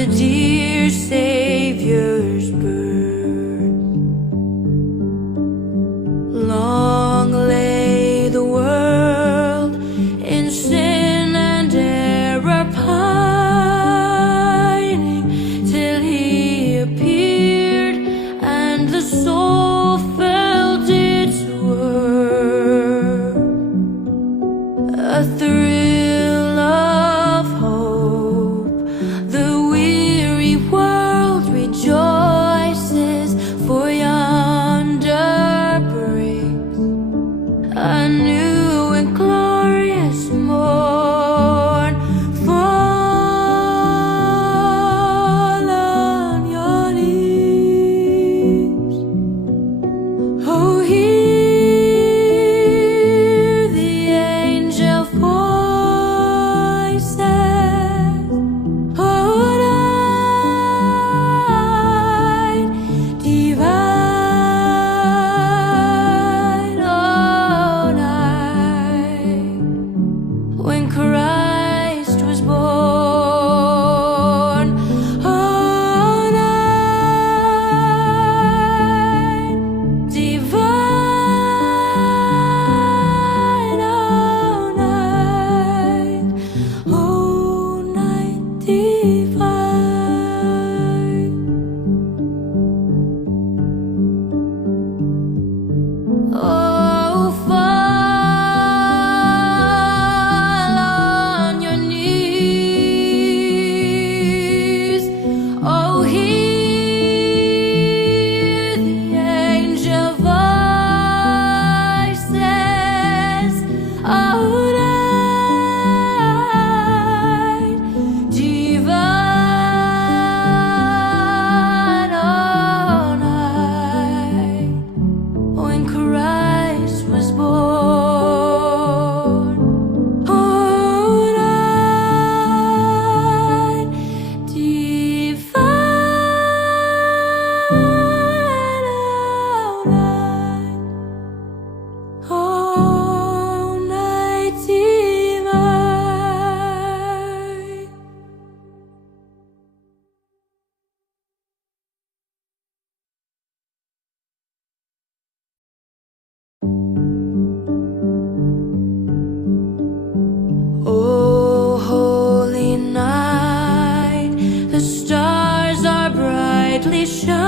the dear Savior's birth. Long lay the world in sin and error pining, till he appeared and the soul felt its worth. A thrill of hope, the weary world rejoices, for yonder breaks a new and glorious morn. Fall on your knees, oh, hear the angel voices, oh, night divine, oh, night when Christ was born, oh, night divine, oh, night, oh, night divine, oh, fall on your knees, oh, hear the angel voices, oh, night divine, oh, night when Christ was born, oh, night divine, oh, night divine. Oh, holy night, the stars are brightly shining.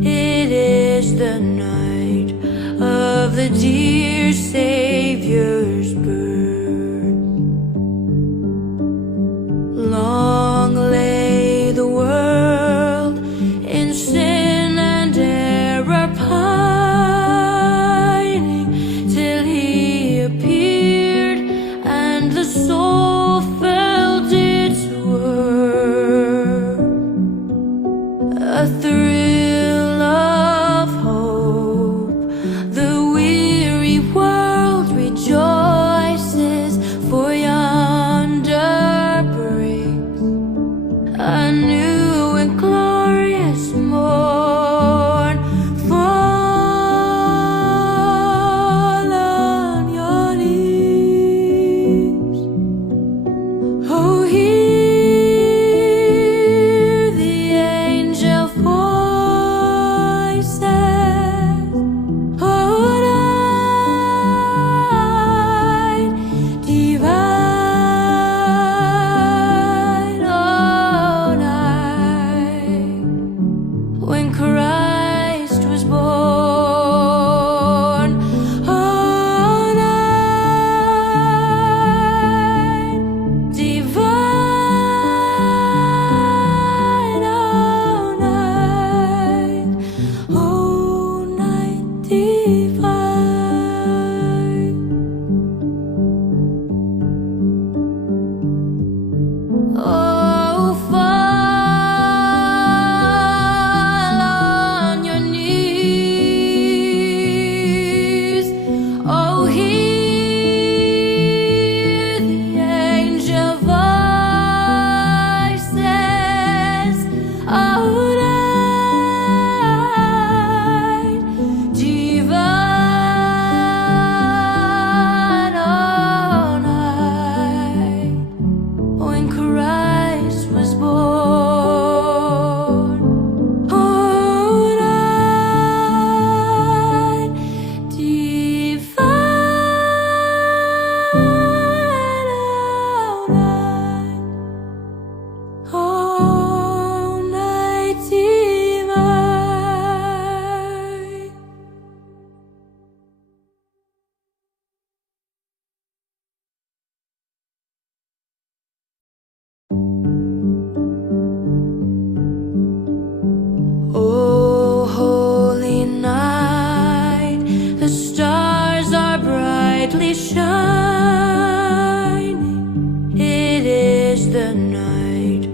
It is the night of the dear Savior's birth. Long lay the world in sin and error pining, till he appeared and the soul felt its worth. A thrill of hope, the weary world rejoices, for yonder breaks a new and glorious morn. Fall on your knees, is the night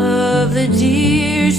of the deer